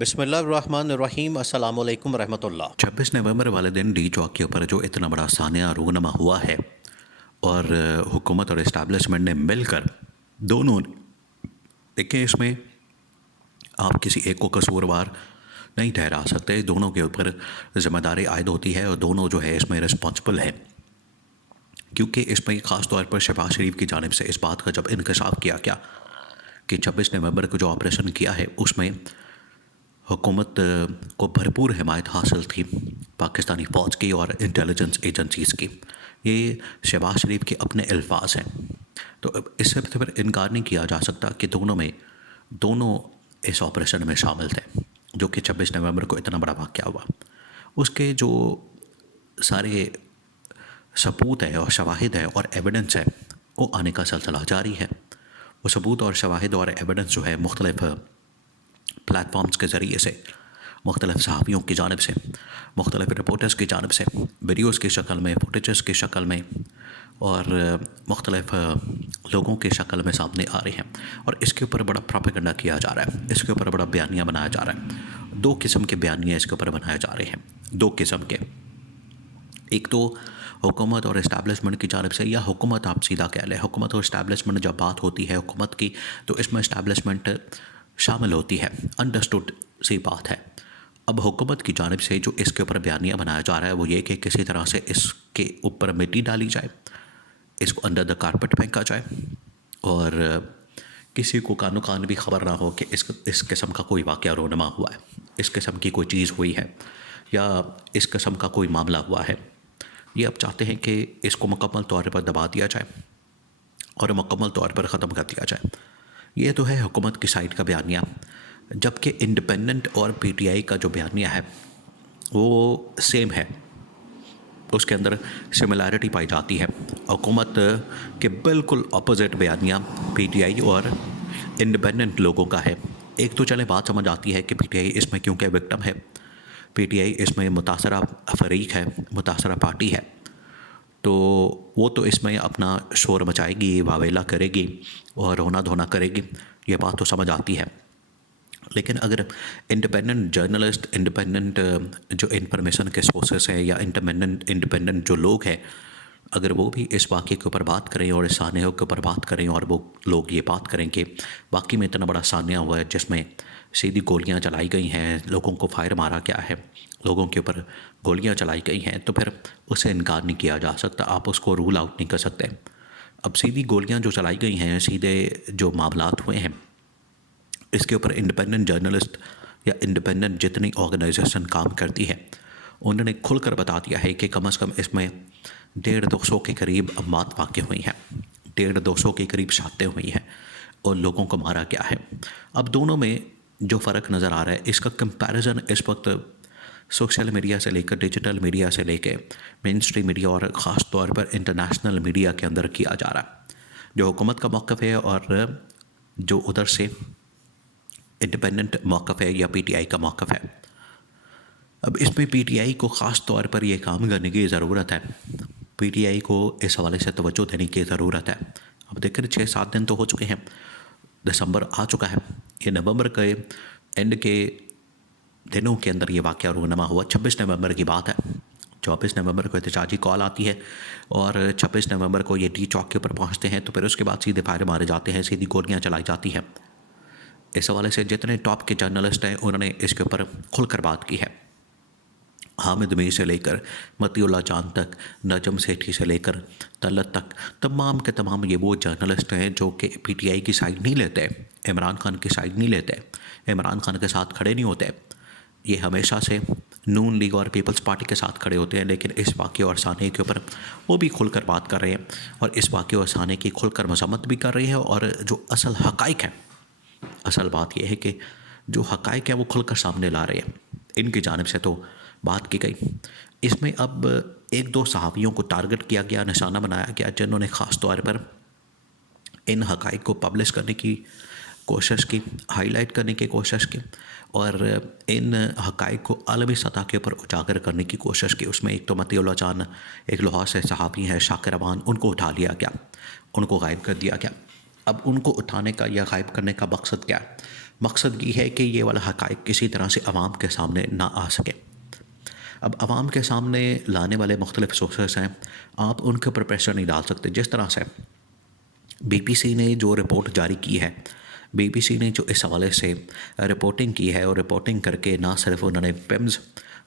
بسم اللہ الرحمن الرحیم۔ السلام علیکم ورحمۃ اللہ۔ 26 نومبر والے دن ڈی چوک کے اوپر جو اتنا بڑا سانحہ رونما ہوا ہے اور حکومت اور اسٹیبلشمنٹ نے مل کر دونوں دیکھیں، اس میں آپ کسی ایک کو قصوروار نہیں ٹھہرا سکتے، دونوں کے اوپر ذمہ داری عائد ہوتی ہے اور دونوں جو ہے اس میں رسپانسبل ہے، کیونکہ اس میں خاص طور پر شہباز شریف کی جانب سے اس بات کا جب انکشاف کیا گیا کہ 26 نومبر کو جو آپریشن کیا ہے اس میں حکومت کو بھرپور حمایت حاصل تھی پاکستانی فوج کی اور انٹیلیجنس ایجنسیز کی، یہ شہباز شریف کے اپنے الفاظ ہیں، تو اس سے پھر انکار نہیں کیا جا سکتا کہ دونوں اس آپریشن میں شامل تھے جو کہ 26 نومبر کو اتنا بڑا واقعہ ہوا۔ اس کے جو سارے ثبوت ہے اور شواہد ہے اور ایویڈنس ہے وہ آنے کا سلسلہ جاری ہے۔ وہ ثبوت اور شواہد اور ایویڈنس جو ہے مختلف پلیٹ فارمز کے ذریعے سے، مختلف صحافیوں کی جانب سے، مختلف رپورٹرز کی جانب سے، ویڈیوز کی شکل میں، فوٹیجز کی شکل میں اور مختلف لوگوں کی شکل میں سامنے آ رہے ہیں، اور اس کے اوپر بڑا پروپیگنڈا کیا جا رہا ہے، اس کے اوپر بڑا بیانیہ بنایا جا رہا ہے۔ دو قسم کے بیانیہ اس کے اوپر بنائے جا رہے ہیں، دو قسم کے، ایک تو حکومت اور اسٹیبلشمنٹ کی جانب سے، یا حکومت آپ سیدھا کہہ لیں، حکومت اور اسٹیبلشمنٹ جب بات ہوتی ہے حکومت کی تو اس میں اسٹیبلشمنٹ شامل ہوتی ہے، انڈرسٹوڈ سی بات ہے۔ اب حکومت کی جانب سے جو اس کے اوپر بیانیہ بنایا جا رہا ہے وہ یہ کہ کسی طرح سے اس کے اوپر مٹی ڈالی جائے، اس کو انڈر دا کارپٹ پھینکا جائے، اور کسی کو کانو کان بھی خبر نہ ہو کہ اس قسم کا کوئی واقعہ رونما ہوا ہے، اس قسم کی کوئی چیز ہوئی ہے یا اس قسم کا کوئی معاملہ ہوا ہے۔ یہ اب چاہتے ہیں کہ اس کو مکمل طور پر دبا دیا جائے اور مکمل طور پر ختم کر دیا جائے۔ یہ تو ہے حکومت کی سائٹ کا بیانیہ، جبکہ انڈیپینڈنٹ اور پی ٹی آئی کا جو بیانیہ ہے وہ سیم ہے، اس کے اندر سملیرٹی پائی جاتی ہے۔ حکومت کے بالکل اپوزٹ بیانیہ پی ٹی آئی اور انڈیپینڈنٹ لوگوں کا ہے۔ ایک تو چلے بات سمجھ آتی ہے کہ پی ٹی آئی اس میں کیونکہ وکٹم ہے، پی ٹی آئی اس میں متاثرہ فریق ہے، متاثرہ پارٹی ہے، تو وہ تو اس میں اپنا شور مچائے گی، واویلا کرے گی اور رونا دھونا کرے گی، یہ بات تو سمجھ آتی ہے۔ لیکن اگر انڈیپینڈنٹ جرنلسٹ، انڈیپینڈنٹ جو انفارمیشن کے سورسز ہیں یا انڈیپینڈنٹ جو لوگ ہیں، اگر وہ بھی اس واقعے کے اوپر بات کریں اور اس سانحے کے اوپر بات کریں اور وہ لوگ یہ بات کریں کہ واقعی میں اتنا بڑا سانحہ ہوا ہے جس میں سیدھی گولیاں چلائی گئی ہیں، لوگوں کو فائر مارا گیا ہے، لوگوں کے اوپر گولیاں چلائی گئی ہیں، تو پھر اسے انکار نہیں کیا جا سکتا، آپ اس کو رول آؤٹ نہیں کر سکتے۔ اب سیدھی گولیاں جو چلائی گئی ہیں، سیدھے جو معاملات ہوئے ہیں، اس کے اوپر انڈیپینڈنٹ جرنلسٹ یا انڈیپینڈنٹ جتنی آرگنائزیشن کام کرتی ہے انہوں نے کھل کر بتا دیا ہے کہ کم از کم اس میں 150-200 کے قریب اموات واقع ہوئی ہیں، 150-200 کے قریب شہادتیں ہوئی ہیں اور لوگوں کو مارا گیا ہے۔ اب دونوں میں جو فرق نظر آ رہا ہے، اس کا کمپیریزن اس وقت سوشل میڈیا سے لے کر ڈیجیٹل میڈیا سے لے کے مین اسٹریم میڈیا اور خاص طور پر انٹرنیشنل میڈیا کے اندر کیا جا رہا ہے۔ جو حکومت کا موقف ہے اور جو ادھر سے انڈیپینڈنٹ موقف ہے یا پی ٹی آئی کا موقف ہے، اب اس میں پی ٹی آئی کو خاص طور پر یہ کام کرنے کی ضرورت ہے، پی ٹی آئی کو اس حوالے سے توجہ دینے کی ضرورت ہے۔ اب دیکھیں 6-7 دن تو ہو چکے ہیں، دسمبر آ چکا ہے، یہ نومبر کے اینڈ کے دنوں کے اندر یہ واقعہ رونما ہوا۔ 26 نومبر کی بات ہے، 24 نومبر کو احتجاجی کال آتی ہے اور 26 نومبر کو یہ ڈی چوک کے اوپر پہنچتے ہیں، تو پھر اس کے بعد سیدھے فائر مارے جاتے ہیں، سیدھی گولیاں چلائی جاتی ہیں۔ اس حوالے سے جتنے ٹاپ کے جرنلسٹ ہیں انہوں نے اس کے اوپر کھل کر بات کی ہے، حامد میر سے لے کر متی اللہ جان تک، نجم سیٹھی سے لے کر طلعت تک، تمام کے تمام یہ وہ جرنلسٹ ہیں جو کہ پی ٹی آئی کی سائڈ نہیں لیتے، عمران خان کی سائڈ نہیں لیتے، عمران خان کے ساتھ کھڑے نہیں ہوتے، یہ ہمیشہ سے نون لیگ اور پیپلز پارٹی کے ساتھ کھڑے ہوتے ہیں، لیکن اس واقعے اور سانحے کے اوپر وہ بھی کھل کر بات کر رہے ہیں اور اس واقعے اور سانحے کی کھل کر مذمت بھی کر رہے ہیں، اور جو اصل حقائق ہیں، اصل بات یہ ہے کہ جو حقائق ہیں وہ کھل کر سامنے لا رہے ہیں، ان کی جانب سے تو بات کی گئی۔ اس میں اب 1-2 صحافیوں کو ٹارگٹ کیا گیا، نشانہ بنایا گیا، جنہوں نے خاص طور پر ان حقائق کو پبلش کرنے کی کوشش کی، ہائی لائٹ کرنے کی کوشش کی اور ان حقائق کو عالمی سطح کے اوپر اجاگر کرنے کی کوشش کی۔ اس میں ایک تو متی اللہ جان ایک لاہور سے صحافی ہیں، شاکر امان، ان کو اٹھا لیا گیا، ان کو غائب کر دیا گیا۔ اب ان کو اٹھانے کا یا غائب کرنے کا مقصد کیا ہے؟ مقصد یہ ہے کہ یہ والا حقائق کسی طرح سے عوام کے سامنے نہ آ سکے۔ اب عوام کے سامنے لانے والے مختلف سورسز ہیں، آپ ان کے اوپر پریشر نہیں ڈال سکتے۔ جس طرح سے بی بی سی نے جو رپورٹ جاری کی ہے، بی بی سی نے جو اس حوالے سے رپورٹنگ کی ہے، اور رپورٹنگ کر کے نہ صرف انہوں نے پمز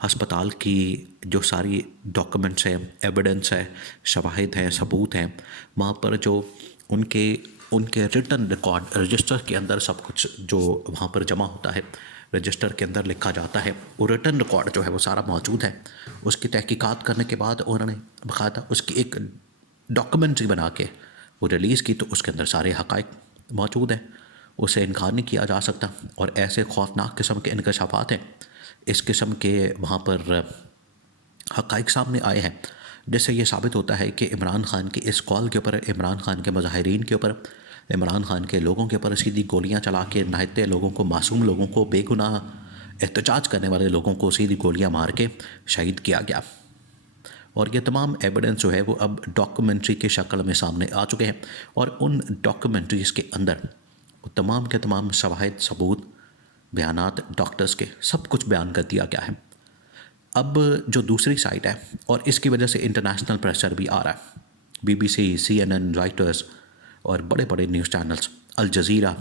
ہسپتال کی جو ساری ڈاکومنٹس ہیں، ایویڈنس ہے، شواہد ہیں، ثبوت ہیں، وہاں پر جو ان کے ریٹن ریکارڈ رجسٹر کے اندر سب کچھ جو وہاں پر جمع ہوتا ہے، رجسٹر کے اندر لکھا جاتا ہے، وہ ریٹن ریکارڈ جو ہے وہ سارا موجود ہے۔ اس کی تحقیقات کرنے کے بعد انہوں نے باقاعدہ اس کی ایک ڈاکومنٹری بنا کے وہ ریلیز کی، تو اس کے اندر سارے حقائق موجود ہیں، اسے انکار نہیں کیا جا سکتا۔ اور ایسے خوفناک قسم کے انکشافات ہیں، اس قسم کے وہاں پر حقائق سامنے آئے ہیں، جس سے یہ ثابت ہوتا ہے کہ عمران خان کی اس کال کے اوپر، عمران خان کے مظاہرین کے اوپر، عمران خان کے لوگوں کے اوپر سیدھی گولیاں چلا کے نہتے لوگوں کو، معصوم لوگوں کو، بے گناہ احتجاج کرنے والے لوگوں کو سیدھی گولیاں مار کے شہید کیا گیا۔ اور یہ تمام ایویڈنس جو ہے وہ اب ڈاکومنٹری کی شکل میں سامنے آ چکے ہیں، اور ان ڈاکومنٹریز کے اندر تمام کے تمام شواہد، ثبوت، بیانات ڈاکٹرز کے سب کچھ بیان کر دیا گیا ہے۔ اب جو دوسری سائٹ ہے، اور اس کی وجہ سے انٹرنیشنل پریشر بھی آ رہا ہے، B B C, C N N, Reuters اور بڑے بڑے نیوز چینلز، الجزیرہ۔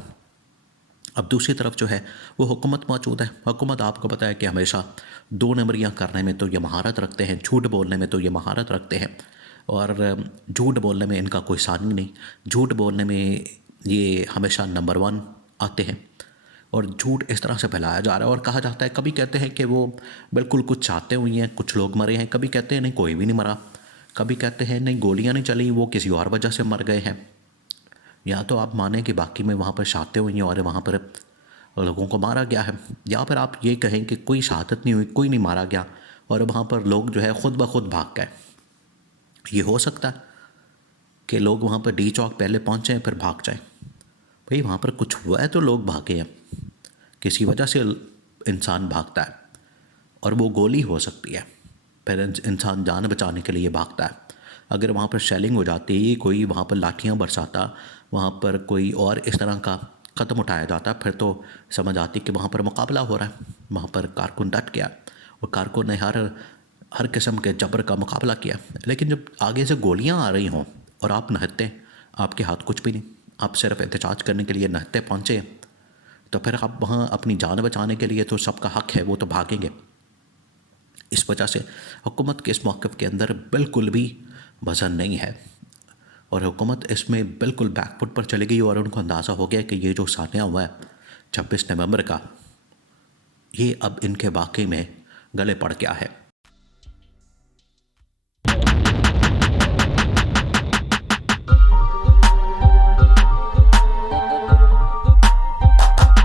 اب دوسری طرف جو ہے وہ حکومت موجود ہے۔ حکومت آپ کو پتہ ہے کہ ہمیشہ دو نمبریاں کرنے میں تو یہ مہارت رکھتے ہیں، جھوٹ بولنے میں تو یہ مہارت رکھتے ہیں، اور جھوٹ بولنے میں ان کا کوئی ثانی نہیں۔ جھوٹ بولنے میں یہ ہمیشہ نمبر 1 آتے ہیں، اور جھوٹ اس طرح سے پھیلایا جا رہا ہے، اور کہا جاتا ہے، کبھی کہتے ہیں کہ وہ بالکل کچھ چاہتے ہوئی ہیں، کچھ لوگ مرے ہیں، کبھی کہتے ہیں نہیں کوئی بھی نہیں مرا، کبھی کہتے ہیں نہیں گولیاں نہیں چلی، وہ کسی اور وجہ سے مر گئے ہیں۔ یا تو آپ مانیں کہ باقی میں وہاں پر شہادتیں ہوئی ہیں اور وہاں پر لوگوں کو مارا گیا ہے، یا پھر آپ یہ کہیں کہ کوئی شہادت نہیں ہوئی، کوئی نہیں مارا گیا، اور وہاں پر لوگ جو ہے خود بخود بھاگ گئے۔ یہ ہو سکتا ہے کہ لوگ وہاں پر ڈی چوک پہلے پہنچیں پھر بھاگ جائیں؟ بھئی وہاں پر کچھ ہوا ہے تو لوگ بھاگے ہیں، کسی وجہ سے انسان بھاگتا ہے، اور وہ گولی ہو سکتی ہے، پھر انسان جان بچانے کے لیے بھاگتا ہے۔ اگر وہاں پر شیلنگ ہو جاتی، کوئی وہاں پر لاٹھیاں برساتا، وہاں پر کوئی اور اس طرح کا قدم اٹھایا جاتا، پھر تو سمجھ آتی کہ وہاں پر مقابلہ ہو رہا ہے، وہاں پر کارکن ڈٹ گیا، اور کارکن نے ہر قسم کے جبر کا مقابلہ کیا۔ لیکن جب آگے سے گولیاں آ رہی ہوں اور آپ نہتے، آپ کے ہاتھ کچھ بھی نہیں، آپ صرف احتجاج کرنے کے لیے نہتے پہنچے ہیں، تو پھر آپ وہاں اپنی جان بچانے کے لیے تو سب کا حق ہے، وہ تو بھاگیں گے۔ اس وجہ سے حکومت کے اس موقف کے اندر بالکل بھی وزن نہیں ہے، اور حکومت اس میں بالکل بیک فٹ پر چلی گئی، اور ان کو اندازہ ہو گیا کہ یہ جو سانحہ ہوا ہے 26 نومبر کا، یہ اب ان کے واقعے میں گلے پڑ گیا ہے۔